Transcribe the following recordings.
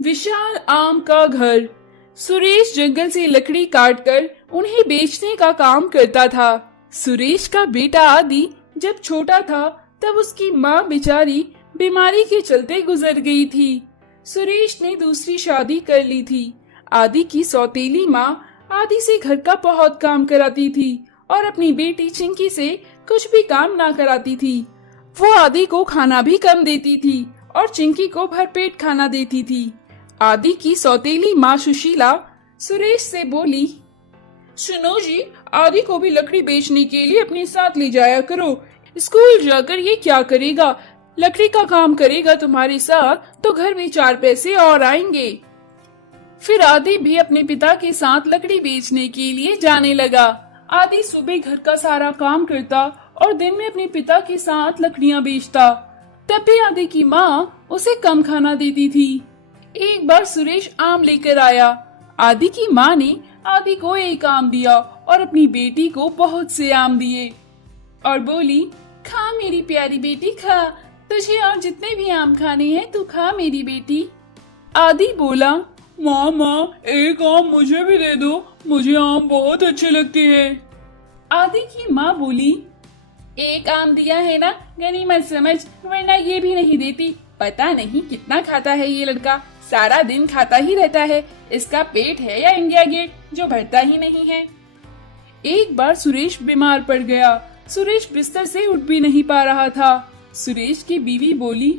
विशाल आम का घर। सुरेश जंगल से लकड़ी काटकर उन्हें बेचने का काम करता था। सुरेश का बेटा आदि जब छोटा था तब उसकी माँ बेचारी बीमारी के चलते गुजर गई थी। सुरेश ने दूसरी शादी कर ली थी। आदि की सौतेली माँ आदि से घर का बहुत काम कराती थी और अपनी बेटी चिंकी से कुछ भी काम ना कराती थी। वो आदि को खाना भी कम देती थी और चिंकी को भरपेट खाना देती थी। आदि की सौतेली माँ सुशीला सुरेश से बोली, सुनो जी, आदि को भी लकड़ी बेचने के लिए अपने साथ ले जाया करो। स्कूल जाकर ये क्या करेगा? लकड़ी का काम करेगा तुम्हारे साथ तो घर में 4 पैसे और आएंगे। फिर आदि भी अपने पिता के साथ लकड़ी बेचने के लिए जाने लगा। आदि सुबह घर का सारा काम करता और दिन में अपने पिता के साथ लकड़ियां बेचता। तब भी आदि की माँ उसे कम खाना देती थी। एक बार सुरेश आम लेकर आया। आदि की माँ ने आदि को एक आम दिया और अपनी बेटी को बहुत से आम दिए और बोली, खा मेरी प्यारी बेटी, खा, तुझे और जितने भी आम खाने हैं तू खा मेरी बेटी। आदि बोला, माँ एक आम मुझे भी दे दो, मुझे आम बहुत अच्छे लगते हैं। आदि की माँ बोली, एक आम दिया है ना, गनीमत समझ, वरना ये भी नहीं देती। पता नहीं कितना खाता है ये लड़का, सारा दिन खाता ही रहता है। इसका पेट है या इंडिया गेट जो भरता ही नहीं है। एक बार सुरेश बीमार पड़ गया। सुरेश बिस्तर से उठ भी नहीं पा रहा था। सुरेश की बीवी बोली,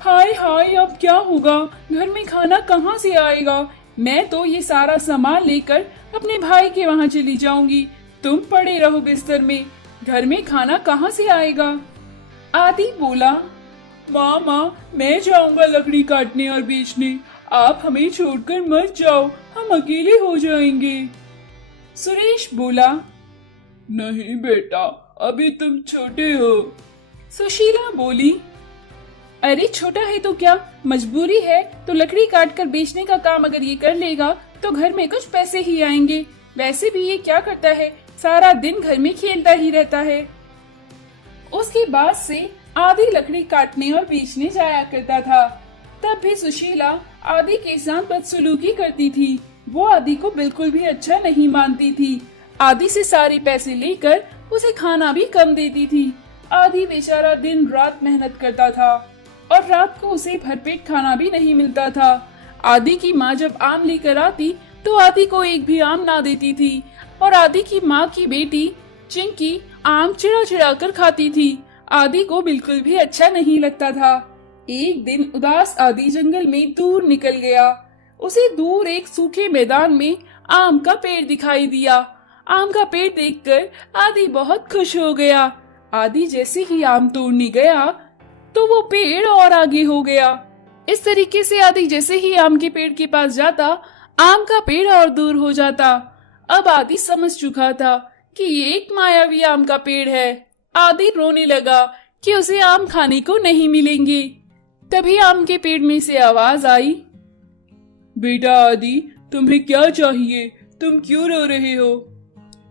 हाय हाय, अब क्या होगा? घर में खाना कहाँ से आएगा? मैं तो ये सारा सामान लेकर अपने भाई के वहाँ चली जाऊंगी। तुम पड़े रहो बिस्तर में, घर में खाना कहाँ से आएगा? आदि बोला, माँ मैं जाऊंगा लकड़ी काटने और बेचने, आप हमें छोड़कर मत जाओ, हम अकेले हो जाएंगे। सुरेश बोला, नहीं बेटा, अभी तुम छोटे हो। सुशीला बोली, अरे छोटा है तो क्या, मजबूरी है तो लकड़ी काट कर बेचने का काम अगर ये कर लेगा तो घर में कुछ पैसे ही आएंगे। वैसे भी ये क्या करता है, सारा दिन घर में खेलता ही रहता है। उसके बाद से आदि लकड़ी काटने और बेचने जाया करता था। तब भी सुशीला आदि के साथ बदसलूकी करती थी। वो आदि को बिल्कुल भी अच्छा नहीं मानती थी। आदि से सारे पैसे लेकर उसे खाना भी कम देती थी। आदि बेचारा दिन रात मेहनत करता था और रात को उसे भरपेट खाना भी नहीं मिलता था। आदि की माँ जब आम लेकर आती तो आदि को एक भी आम ना देती थी और आदि की माँ की बेटी चिंकी आम चिड़ा चिड़ा कर खाती थी। आदि को बिल्कुल भी अच्छा नहीं लगता था। एक दिन उदास आदि जंगल में दूर निकल गया। उसे दूर एक सूखे मैदान में आम का पेड़ दिखाई दिया। आम का पेड़ देखकर आदि बहुत खुश हो गया। आदि जैसे ही आम तोड़ने गया तो वो पेड़ और आगे हो गया। इस तरीके से आदि जैसे ही आम के पेड़ के पास जाता, आम का पेड़ और दूर हो जाता। अब आदि समझ चुका था कि ये एक मायावी आम का पेड़ है। आदि रोने लगा कि उसे आम खाने को नहीं मिलेंगे। तभी आम के पेड़ में से आवाज आई, बेटा आदि, तुम्हें क्या चाहिए? तुम क्यों रो रहे हो?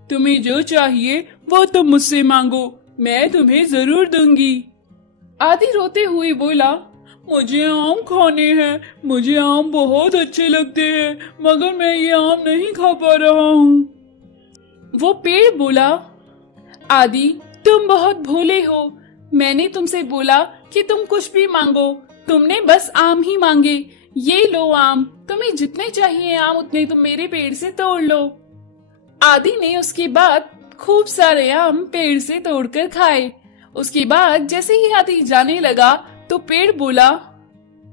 तुम्हें जो चाहिए वो तुम मुझसे मांगो, मैं तुम्हें जरूर दूंगी। आदि रोते हुए बोला, मुझे आम खाने हैं, मुझे आम बहुत अच्छे लगते हैं, मगर मैं ये आम नहीं खा पा रहा हूँ। वो पेड़ बोला, आदि तुम बहुत भोले हो। मैंने तुमसे बोला कि तुम कुछ भी मांगो, तुमने बस आम ही मांगे। ये लो आम, तुम्हें जितने चाहिए आम उतने तुम मेरे पेड़ से तोड़ लो। आदि ने उसके बाद खूब सारे आम पेड़ से तोड़कर खाए। उसके बाद जैसे ही आदि जाने लगा तो पेड़ बोला,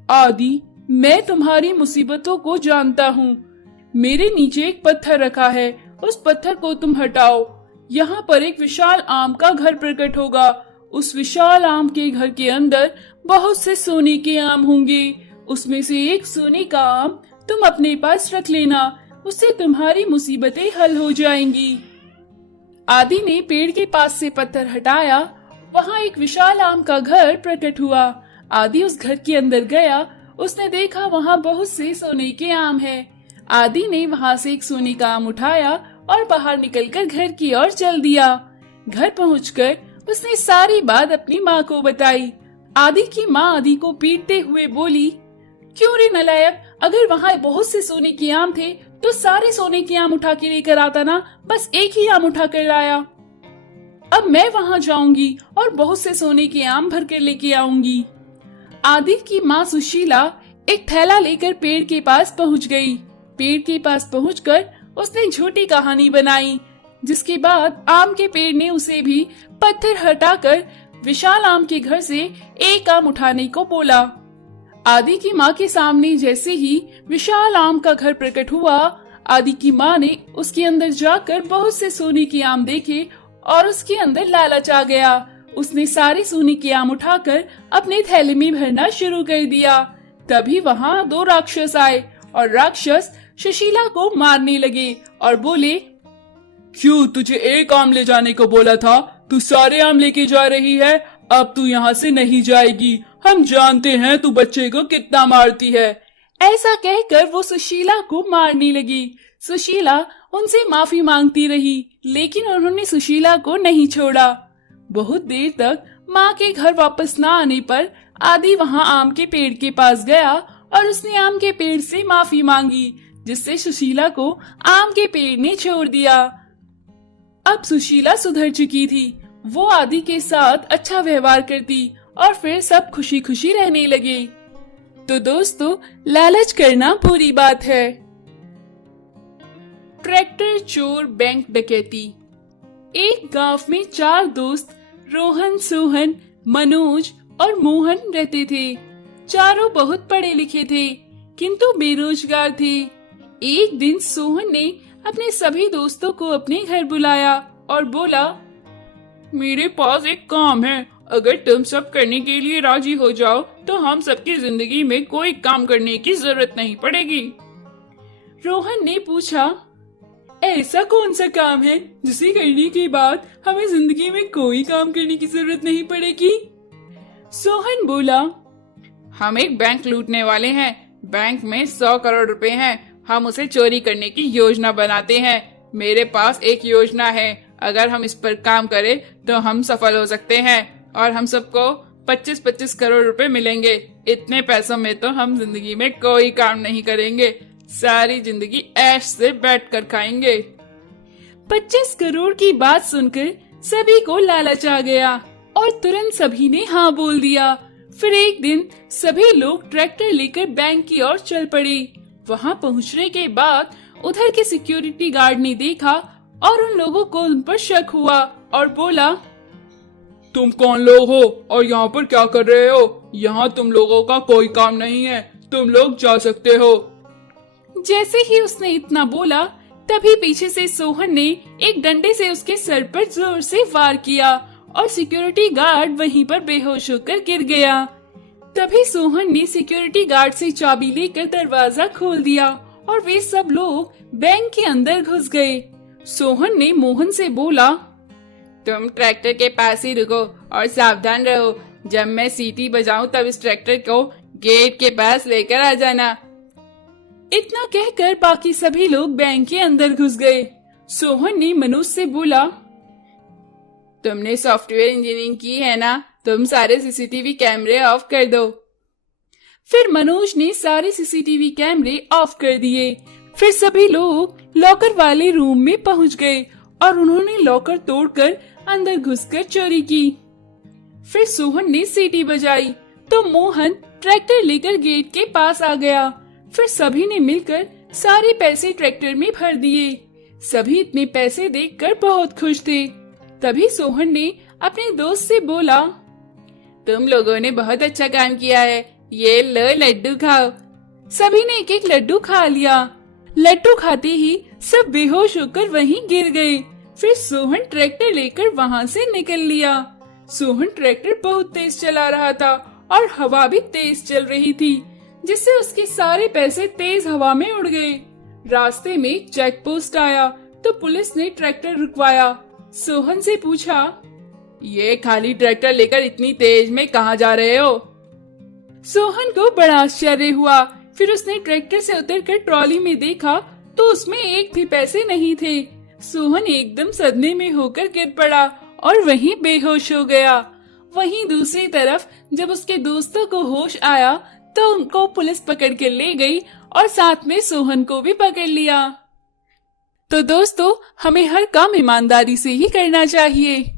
आदि मैं तुम्हारी मुसीबतों को जानता हूँ। मेरे नीचे एक पत्थर रखा है, उस पत्थर को तुम हटाओ। यहाँ पर एक विशाल आम का घर प्रकट होगा। उस विशाल आम के घर के अंदर बहुत से सोने के आम होंगे। उसमें से एक सोने का आम तुम अपने पास रख लेना, उससे तुम्हारी मुसीबतें हल हो जाएंगी। आदि ने पेड़ के पास से पत्थर हटाया। वहाँ एक विशाल आम का घर प्रकट हुआ। आदि उस घर के अंदर गया। उसने देखा वहाँ बहुत से सोने के आम हैं। आदि ने वहाँ से एक सोने का आम उठाया और बाहर निकलकर घर की ओर चल दिया। घर पहुंचकर उसने सारी बात अपनी माँ को बताई। आदि की माँ आदि को पीटते हुए बोली, क्यों रे नालायक, अगर वहाँ बहुत से सोने के आम थे तो सारे सोने के आम उठा के लेकर आता ना, बस एक ही आम उठा कर लाया। अब मैं वहाँ जाऊंगी और बहुत से सोने के आम भर कर लेके आऊंगी। आदि की माँ सुशीला एक थैला लेकर पेड़ के पास पहुँच गई। पेड़ के पास पहुँचकर उसने झूठी कहानी बनाई, जिसके बाद आम के पेड़ ने उसे भी पत्थर हटाकर विशाल आम के घर से एक आम उठाने को बोला। आदि की माँ के सामने जैसे ही विशाल आम का घर प्रकट हुआ, आदि की माँ ने उसके अंदर जाकर बहुत से सोने के आम देखे और उसके अंदर लालच आ गया। उसने सारे सोने के आम उठाकर अपने थैले में भरना शुरू कर दिया। तभी वहाँ 2 राक्षस आए और राक्षस सुशीला को मारने लगे और बोले, क्यों तुझे एक आम ले जाने को बोला था? तू सारे आम लेके जा रही है। अब तू यहाँ से नहीं जाएगी। हम जानते हैं तू बच्चे को कितना मारती है। ऐसा कहकर वो सुशीला को मारने लगी। सुशीला उनसे माफी मांगती रही, लेकिन उन्होंने सुशीला को नहीं छोड़ा। बहुत देर तक माँ के घर वापस न आने पर आदि वहाँ आम के पेड़ के पास गया और उसने आम के पेड़ से माफी मांगी, जिससे सुशीला को आम के पेड़ ने छोड़ दिया। अब सुशीला सुधर चुकी थी। वो आदि के साथ अच्छा व्यवहार करती और फिर सब खुशी खुशी रहने लगे। तो दोस्तों, लालच करना बुरी बात है। ट्रैक्टर चोर बैंक डकैती। एक गांव में 4 दोस्त रोहन, सोहन, मनोज और मोहन रहते थे। चारों बहुत पढ़े लिखे थे, किंतु बेरोजगार थे। एक दिन सोहन ने अपने सभी दोस्तों को अपने घर बुलाया और बोला, मेरे पास एक काम है। अगर तुम सब करने के लिए राजी हो जाओ तो हम सबकी जिंदगी में कोई काम करने की जरूरत नहीं पड़ेगी। रोहन ने पूछा, ऐसा कौन सा काम है जिसे करने के बाद हमें जिंदगी में कोई काम करने की जरूरत नहीं पड़ेगी? सोहन बोला, हम एक बैंक लूटने वाले हैं। बैंक में 100 करोड़ रुपए हैं। हम उसे चोरी करने की योजना बनाते हैं। मेरे पास एक योजना है। अगर हम इस पर काम करें तो हम सफल हो सकते हैं और हम सबको 25-25 करोड़ रुपए मिलेंगे। इतने पैसों में तो हम जिंदगी में कोई काम नहीं करेंगे। सारी जिंदगी ऐश से बैठकर खाएंगे। 25 करोड़ की बात सुनकर सभी को लालच आ गया और तुरंत सभी ने हाँ बोल दिया। फिर एक दिन सभी लोग ट्रैक्टर लेकर बैंक की ओर चल पड़े। वहाँ पहुँचने के बाद उधर के सिक्योरिटी गार्ड ने देखा और उन लोगों को उन पर शक हुआ और बोला, तुम कौन लोग हो और यहाँ पर क्या कर रहे हो? यहाँ तुम लोगों का कोई काम नहीं है। तुम लोग जा सकते हो। जैसे ही उसने इतना बोला, तभी पीछे से सोहन ने एक डंडे से उसके सर पर जोर से वार किया और सिक्योरिटी गार्ड वहीं पर बेहोश होकर गिर गया। तभी सोहन ने सिक्योरिटी गार्ड से चाबी लेकर दरवाजा खोल दिया और वे सब लोग बैंक के अंदर घुस गए। सोहन ने मोहन से बोला, तुम ट्रैक्टर के पास ही रुको और सावधान रहो। जब मैं सीटी बजाऊं तब इस ट्रैक्टर को गेट के पास लेकर आ जाना। इतना कहकर बाकी सभी लोग बैंक के अंदर घुस गए। सोहन ने मनोज से बोला, तुमने सॉफ्टवेयर इंजीनियरिंग की है ना? तुम सारे सीसीटीवी कैमरे ऑफ कर दो। फिर मनोज ने सारे सीसीटीवी कैमरे ऑफ कर दिए। फिर सभी लोग लॉकर वाले रूम में पहुंच गए और उन्होंने लॉकर तोड़कर अंदर घुसकर चोरी की। फिर सोहन ने सीटी बजाई तो मोहन ट्रैक्टर लेकर गेट के पास आ गया। फिर सभी ने मिलकर सारे पैसे ट्रैक्टर में भर दिए। सभी इतने पैसे देखकर बहुत खुश थे। तभी सोहन ने अपने दोस्त से बोला, तुम लोगों ने बहुत अच्छा काम किया है। ये लो लड्डू खाओ। सभी ने एक एक लड्डू खा लिया। लड्डू खाते ही सब बेहोश होकर वहीं गिर गए। फिर सोहन ट्रैक्टर लेकर वहाँ से निकल लिया। सोहन ट्रैक्टर बहुत तेज चला रहा था और हवा भी तेज चल रही थी, जिससे उसके सारे पैसे तेज हवा में उड़ गए। रास्ते में चेक पोस्ट आया तो पुलिस ने ट्रैक्टर रुकवाया। सोहन से पूछा, ये खाली ट्रैक्टर लेकर इतनी तेज में कहाँ जा रहे हो? सोहन को बड़ा आश्चर्य हुआ। फिर उसने ट्रैक्टर से उतरकर ट्रॉली में देखा तो उसमें एक भी पैसे नहीं थे। सोहन एकदम सदमे में होकर गिर पड़ा और वहीं बेहोश हो गया। वहीं दूसरी तरफ जब उसके दोस्तों को होश आया तो उनको पुलिस पकड़ के ले गई और साथ में सोहन को भी पकड़ लिया। तो दोस्तों, हमें हर काम ईमानदारी से ही करना चाहिए।